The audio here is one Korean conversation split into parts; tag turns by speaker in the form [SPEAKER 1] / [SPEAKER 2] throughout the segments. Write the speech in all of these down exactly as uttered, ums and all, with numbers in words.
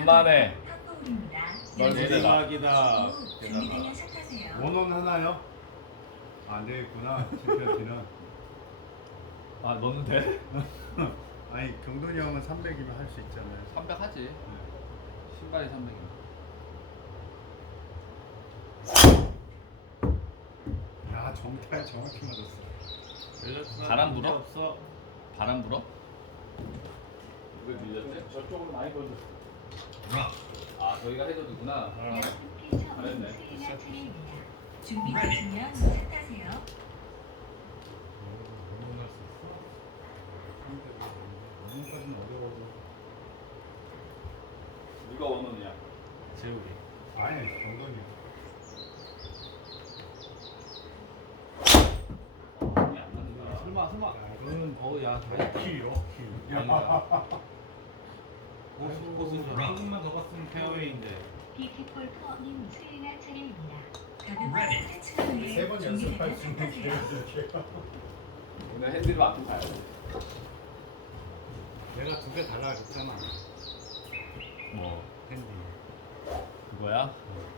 [SPEAKER 1] 간만에 널
[SPEAKER 2] 네,
[SPEAKER 1] 보내라.
[SPEAKER 2] 대박이다.
[SPEAKER 3] 준비되면 샷하세요.
[SPEAKER 2] 원원 하나요? 안 되겠구나. 챔피언티는.
[SPEAKER 1] 아 너는 돼?
[SPEAKER 2] 아니 경돈이 형은 삼백이면 할 수 있잖아요.
[SPEAKER 1] 삼백 하지. 신발이 삼백이면.
[SPEAKER 2] 야 정타에 정확히 맞았어.
[SPEAKER 1] 바람 불어?
[SPEAKER 2] 없어.
[SPEAKER 1] 바람 불어? 왜 밀렸지?
[SPEAKER 2] 저쪽으로 많이 걸려.
[SPEAKER 1] 아 저희가 해줘도구나. 잘했네.
[SPEAKER 3] 준비되시면 샷하세요.
[SPEAKER 2] 원원할 수 있어? 삼백이 원원까지는 어려워도.
[SPEAKER 1] 누가 원원이야?
[SPEAKER 2] 재욱이. 아니 경돈이.
[SPEAKER 1] 원원이 안 맞는다.
[SPEAKER 4] 설마 설마 그거는 어우야
[SPEAKER 2] 키요 키.
[SPEAKER 4] 고수 고수 조금만 더 봤으면 페어웨이인데
[SPEAKER 3] 비키골퍼님 수행할 차례입니다. 가볍게 스트레칭을 위해
[SPEAKER 2] 세 번 연습할 수 있는
[SPEAKER 3] 준비되면 샷하세요.
[SPEAKER 2] 기회가
[SPEAKER 1] 오늘 핸들을 맞고 가야 돼.
[SPEAKER 2] 내가 두 개 달라 그랬잖아.
[SPEAKER 1] 뭐
[SPEAKER 2] 핸디.
[SPEAKER 1] 그거야?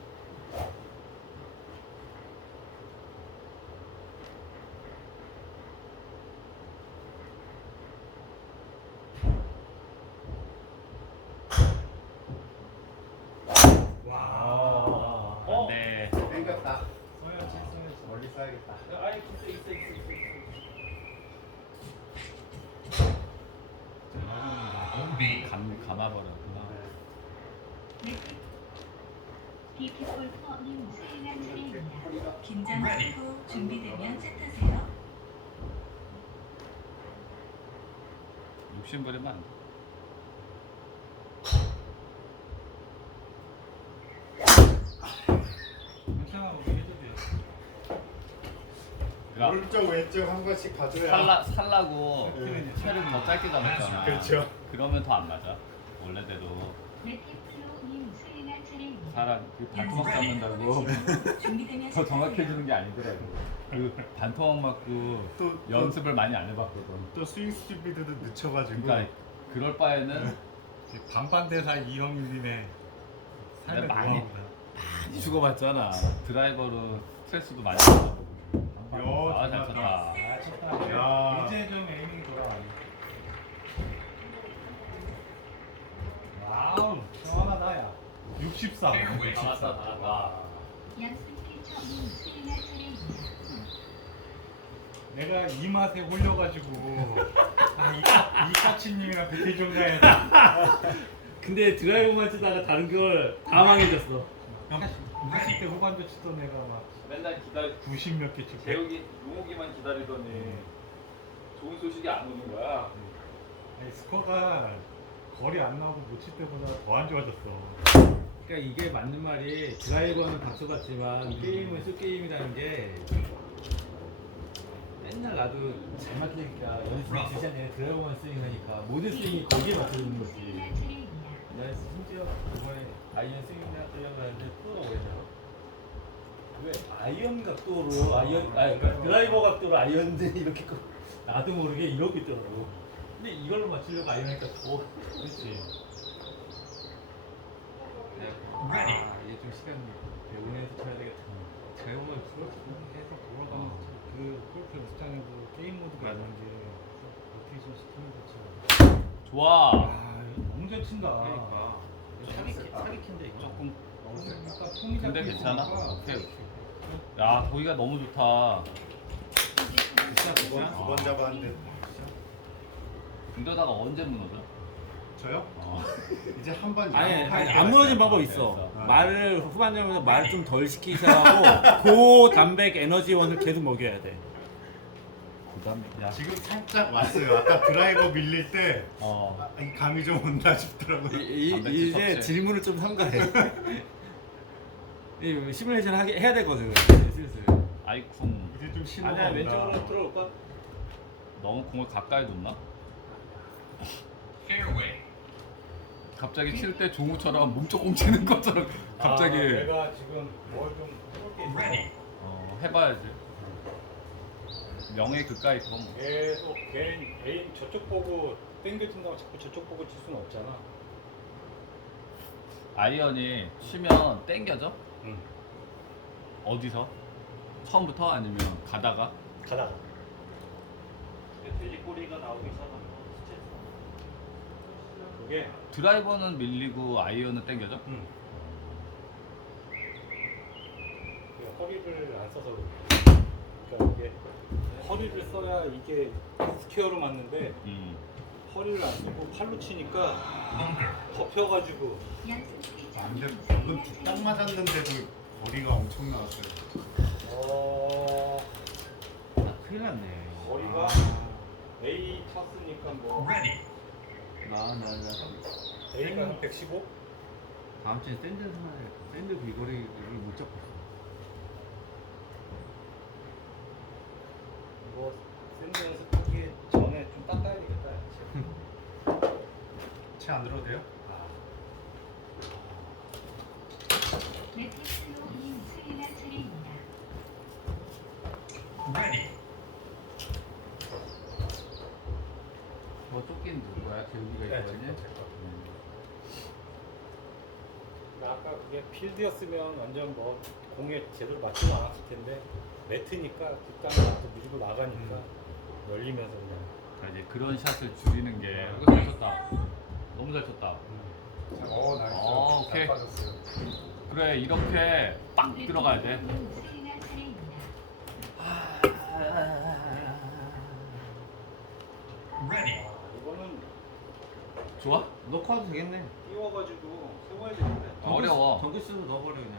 [SPEAKER 2] 와.
[SPEAKER 1] 안돼.
[SPEAKER 2] 땡겼다. 써야지 써야지. 멀리 써야겠다.
[SPEAKER 4] 아이 있어 있어 있어 있어
[SPEAKER 1] 감 감아버렸구나.
[SPEAKER 3] 비키골퍼님 수행할 차례입니다. 긴장 풀고 준비되면 샷하세요.
[SPEAKER 1] 욕심 부리면 안 돼.
[SPEAKER 4] 괜찮아 우리 해도 돼
[SPEAKER 1] 그러니까
[SPEAKER 2] 오른쪽 왼쪽 한 번씩 가져야.
[SPEAKER 1] 살라 살라고
[SPEAKER 2] 네.
[SPEAKER 1] 채를 더 짧게 잡았잖아.
[SPEAKER 2] 그렇죠.
[SPEAKER 1] 그러면 더 안 맞아. 원래대로
[SPEAKER 3] 네티플로님 수행할 차례입니다.
[SPEAKER 1] 사람 그 반토막 잡는다고
[SPEAKER 3] 준비되면
[SPEAKER 1] 더
[SPEAKER 3] 샷하세요.
[SPEAKER 1] 정확해지는 게 아니더라고. 그 반토막 맞고
[SPEAKER 2] 또
[SPEAKER 1] 연습을 많이 안 해봤거든.
[SPEAKER 2] 또 스윙 스피드도 늦춰가지고.
[SPEAKER 1] 그러니까 그럴 바에는
[SPEAKER 2] 반반대사 이형님의 삶의
[SPEAKER 1] 많이-
[SPEAKER 2] 노하우다.
[SPEAKER 1] 많이 죽어봤잖아. 드라이버로 스트레스도 많이 받아보고.
[SPEAKER 2] 야,
[SPEAKER 1] 아, 잘 쳤다.
[SPEAKER 4] 아 쳤다
[SPEAKER 2] 야.
[SPEAKER 4] 이제 좀 에이밍이 돌아와 와우 시원하다 야
[SPEAKER 2] 육십사.
[SPEAKER 1] 나왔다, 나왔다.
[SPEAKER 3] 양승태처님 수행할 차례입니다.
[SPEAKER 2] 내가 이 맛에 홀려가지고 아, 이, 이 까치님이랑 배틀 좀 가야 돼.
[SPEAKER 4] 근데 드라이버만 치다가 다른 걸 다 망해졌어
[SPEAKER 2] 팔십 대 후반도 치던 애가 막
[SPEAKER 1] 맨날 기다리,
[SPEAKER 2] 구십 몇 개 치고.
[SPEAKER 1] 재욱이, 용욱이만 기다리더니 좋은 소식이 안 오는 거야.
[SPEAKER 2] 아니, 스코어가 거리 안 나오고 못 칠 때보다 더 안 좋아졌어.
[SPEAKER 4] 그러니까 이게 맞는 말이 드라이버는 박수 받지만 게임은 술 게임이라는 게 맨날 나도 잘 맞으니까 연습 주잖아요 드라이버만 스윙하니까 모든 스윙이 거기에 맞춰주는 거지
[SPEAKER 3] 수행할 차례입니다.
[SPEAKER 4] 나 심지어 이번에 아이언 스윙이나 하려고 하는데 또라고 그랬잖아 왜 아이언 각도로 아이언 아니 그러니까 드라이버 각도로 아이언 이렇게 거- 나도 모르게 이러고 있더라고 근데 이걸로 맞추려고 아이언 하니까 더 그렇지 아 이게 좀 시간 배우면서 쳐야 되겠다
[SPEAKER 2] 배우면 그렇게 해서 돌아가면 그 골프 스타일도 게임 모드가 있는 게 로테이션 시키는 거지.
[SPEAKER 1] 좋아.
[SPEAKER 2] 아 너무 잘 친다.
[SPEAKER 4] 그러니까 사기 사기킨데 이거
[SPEAKER 1] 조금.
[SPEAKER 2] 그러니까 폼이
[SPEAKER 1] 근데
[SPEAKER 2] 잡혀
[SPEAKER 1] 괜찮아?
[SPEAKER 2] 있으니까.
[SPEAKER 1] 오케이. 야, 고기가 너무 좋다.
[SPEAKER 4] 진짜 그거야?
[SPEAKER 2] 두 번 잡았는데.
[SPEAKER 1] 이러다가 언제 무너져?
[SPEAKER 2] 저요?
[SPEAKER 1] 어.
[SPEAKER 2] 이제 한번
[SPEAKER 4] 아니, 아니 안 무너진 방법 있어.
[SPEAKER 1] 그래서.
[SPEAKER 4] 말을 후반전에서 말을 좀 덜 시키셔하고 고단백 에너지원을 계속 먹여야 돼.
[SPEAKER 1] 고단백. 야.
[SPEAKER 2] 지금 살짝 왔어요. 아까 드라이버 밀릴 때
[SPEAKER 1] 어.
[SPEAKER 2] 아, 이 감이 좀 온다 싶더라고요.
[SPEAKER 4] 이, 이,
[SPEAKER 1] 단백질
[SPEAKER 4] 이제
[SPEAKER 1] 섭취.
[SPEAKER 4] 질문을 좀 삼가해. 이 시뮬레이션 하게 해야 되거든. 슬슬.
[SPEAKER 1] 아이쿵.
[SPEAKER 2] 이제 좀 신호가
[SPEAKER 4] 아니야
[SPEAKER 2] 온다.
[SPEAKER 4] 왼쪽으로 들어올까?
[SPEAKER 1] 너무 공을 가까이 뒀나? 갑자기 칠 때 종우처럼 몸쪽 꽁치는 것처럼 갑자기
[SPEAKER 2] 아, 내가 지금 뭘좀 해볼게 있어.
[SPEAKER 1] 어, 해봐야지. 명예 그까이 그건 뭐.
[SPEAKER 2] 계속 개인 개인 저쪽 보고 땡겨진다고 자꾸 저쪽 보고 칠 수는 없잖아.
[SPEAKER 1] 아이언이 치면 땡겨져?
[SPEAKER 2] 응.
[SPEAKER 1] 어디서? 처음부터 아니면 가다가?
[SPEAKER 2] 가다가.
[SPEAKER 4] 돼지꼬리가 나오기 시작하면 스트레스.
[SPEAKER 2] 그게
[SPEAKER 1] 드라이버는 밀리고 아이언은 땡겨져?
[SPEAKER 2] 응. 그게 허리를 안 써서 그래. 그러니까 이게 허리를 써야 이게 스퀘어로 맞는데
[SPEAKER 1] 음.
[SPEAKER 2] 허리를 안 쓰고 팔로 치니까 덮여가지고
[SPEAKER 5] 근데 방금 딱 맞았는데도 거리가 엄청 나왔어요.
[SPEAKER 2] 어
[SPEAKER 4] 아, 큰일 났네.
[SPEAKER 2] 거리가 A 쳤으니까 뭐
[SPEAKER 4] 나나 나.
[SPEAKER 2] A가 한 백십오?
[SPEAKER 4] 다음 주에 샌드 사야 샌드 비거리를 못 잡고 있어.
[SPEAKER 2] 뭐 샌드 연습하기 전에 좀 닦아야 되겠다.
[SPEAKER 5] 채 안 들어도 돼요?
[SPEAKER 3] 매트릭스로인 스리나 차례입니다.
[SPEAKER 1] 뭐 쫓긴 누구야? 재욱이가
[SPEAKER 2] 네,
[SPEAKER 1] 있거든요.
[SPEAKER 2] 아까 그게 필드였으면 완전 뭐 공에 제대로 맞지도 않았을 텐데 매트니까 뒷땅 나도 밀고 나가니까 열리면서 그냥.
[SPEAKER 1] 자, 이제 그런 샷을 줄이는 게 이거 잘 쳤다. 너무 잘 쳤다.
[SPEAKER 5] 어 나이스.
[SPEAKER 1] 어,
[SPEAKER 5] 잘
[SPEAKER 1] 오케이.
[SPEAKER 5] 빠졌어요.
[SPEAKER 1] 그래 이렇게 빡 들어가야 돼.
[SPEAKER 3] 스리나 차례입니다.
[SPEAKER 2] 아, 이거는
[SPEAKER 1] 좋아?
[SPEAKER 4] 넣고 와도 되겠네.
[SPEAKER 2] 띄워가지고 세워야 되는데.
[SPEAKER 1] 어려워.
[SPEAKER 4] 정규수도 넣어버려 그냥.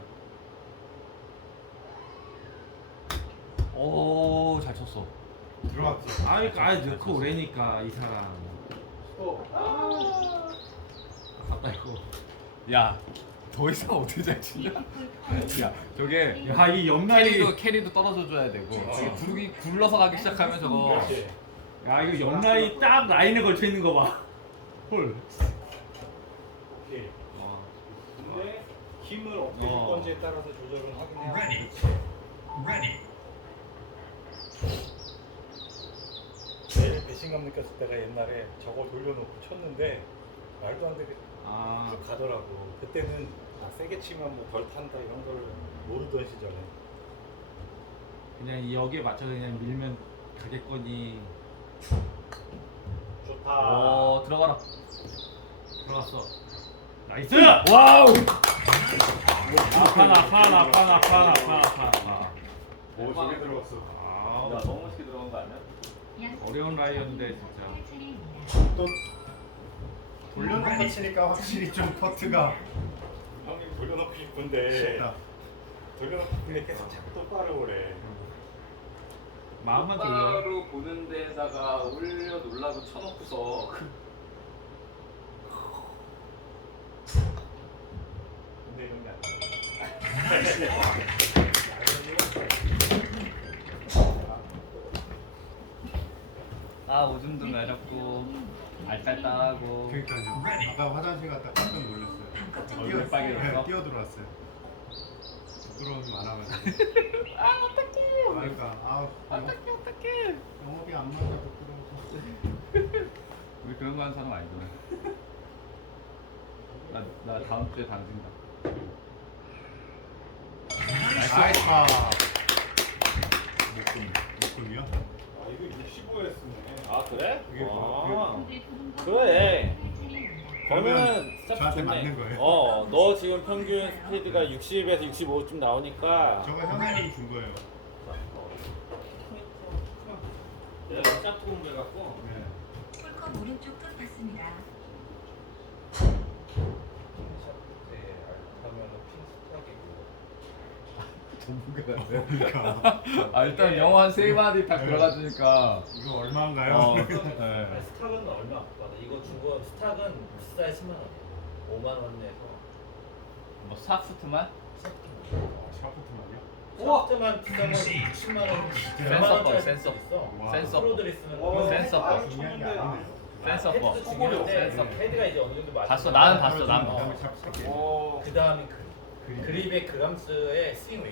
[SPEAKER 1] 오, 잘 쳤어.
[SPEAKER 5] 들어왔지.
[SPEAKER 4] 아이 아 넣고 오래니까 이 사람.
[SPEAKER 2] 또
[SPEAKER 4] 아까 이거.
[SPEAKER 1] 야, 더 이상 어떻게 잘 치냐? 야, 저게
[SPEAKER 4] 야이 옆라인.
[SPEAKER 1] 캐리도 캐리도 떨어져 줘야 되고 저게 굴기 굴러서 가기 시작하면 저거
[SPEAKER 2] 그렇지.
[SPEAKER 4] 야 이거 옆라인 딱 라인에 걸쳐 있는 거 봐. 홀.
[SPEAKER 2] 오케이.
[SPEAKER 4] 어.
[SPEAKER 2] 근데 힘을 어떻게 줄
[SPEAKER 4] 어.
[SPEAKER 2] 건지에 따라서 조절은 하긴 해야 돼. 제일 배신감 느꼈을 때가 옛날에 저거 돌려놓고 쳤는데 말도 안 되게
[SPEAKER 4] 아.
[SPEAKER 2] 쭉 가더라고. 그때는 아, 세게 치면 뭐 덜 탄다 이런 걸 모르던 시절에.
[SPEAKER 4] 그냥 여기에 맞춰서 그냥 밀면 가겠거니.
[SPEAKER 2] 좋다.
[SPEAKER 1] 오 들어가라.
[SPEAKER 4] 들어갔어. 나이스.
[SPEAKER 1] 와우.
[SPEAKER 4] 아파 아파 아파 아파 아파 아파.
[SPEAKER 5] 오 저게 들어갔어.
[SPEAKER 4] 아.
[SPEAKER 1] 너무 멋있게 들어간 거 아니야?
[SPEAKER 4] 어려운 라이언인데 진짜.
[SPEAKER 3] 차례입니다.
[SPEAKER 5] 또 돌려놓고 치니까 확실히 좀 퍼트가
[SPEAKER 2] 형님 돌려놓고 싶은데
[SPEAKER 5] 쉽다.
[SPEAKER 2] 돌려놓고 싶은데 계속 자꾸 똑바로 오래.
[SPEAKER 4] 마음만 돌려.
[SPEAKER 1] 똑바로 보는 데다가 올려 놀라고 쳐놓고서
[SPEAKER 2] 근데 이런 게 아니야.
[SPEAKER 1] 아 오줌도 매렵고 알딸딸하고
[SPEAKER 5] 그러니까요. 아까 화장실 갔다 깜짝 놀랐어요.
[SPEAKER 1] 얼굴
[SPEAKER 5] 뛰어-
[SPEAKER 1] 빨개졌어?
[SPEAKER 5] 네, 뛰어 들어왔어요. 부끄러움이 많아가지고.
[SPEAKER 1] 아 어떡해.
[SPEAKER 5] 그러니까 아
[SPEAKER 1] 어떡해 어떡해.
[SPEAKER 5] 영업이 안 맞아 부끄러워서.
[SPEAKER 1] 우리 그런 거 하는 사람 아니잖아. 나, 나 다음 주에 당진다.
[SPEAKER 5] 나이스 파. 목금 목금이요?
[SPEAKER 2] 아 이거 육십오에 쓰네.
[SPEAKER 4] 아 그래?
[SPEAKER 5] 이게 뭐-
[SPEAKER 4] 그래.
[SPEAKER 5] 그러면
[SPEAKER 4] 스타트
[SPEAKER 5] 저한테
[SPEAKER 4] 좋네.
[SPEAKER 5] 맞는 거예요?
[SPEAKER 4] 어, 너 지금 평균 스피드가 육십에서 육십오쯤 나오니까.
[SPEAKER 5] 저거 현아님 준 거예요.
[SPEAKER 4] 내가 샤프트 공부해갖고.
[SPEAKER 5] 네.
[SPEAKER 3] 풀컵 오른쪽 끝 봤습니다.
[SPEAKER 5] 그러니까
[SPEAKER 1] 아 일단 영어 한 세 마디 다 들어가주니까.
[SPEAKER 5] 이거 얼마인가요?
[SPEAKER 1] 어,
[SPEAKER 4] 아니,
[SPEAKER 1] 네.
[SPEAKER 4] 스탁은 얼마 안 받아. 이거 주고 스탁은 비싸야 십만 원. 오만 원 내서.
[SPEAKER 1] 뭐 사프트만?
[SPEAKER 5] 샤프트만요?
[SPEAKER 4] 스탁만 비싸면 십만 원,
[SPEAKER 1] 센서
[SPEAKER 4] 백만 원짜리
[SPEAKER 1] 거, 센서.
[SPEAKER 4] 있어.
[SPEAKER 5] 와.
[SPEAKER 1] 센서.
[SPEAKER 4] 프로들이 쓰는
[SPEAKER 2] 와,
[SPEAKER 4] 거.
[SPEAKER 1] 센서
[SPEAKER 2] 아,
[SPEAKER 1] 거.
[SPEAKER 5] 중요한 게 아니네요.
[SPEAKER 1] 센서 거.
[SPEAKER 4] 헤드도 중요한데
[SPEAKER 1] 센서 거.
[SPEAKER 4] 헤드가 이제 어느 정도 맞아.
[SPEAKER 1] 봤어, 나는 봤어, 난
[SPEAKER 5] 그다음에
[SPEAKER 1] 봤어.
[SPEAKER 5] 샤프트.
[SPEAKER 2] 오.
[SPEAKER 4] 그 다음에 그, 그립의 그람수의 스윙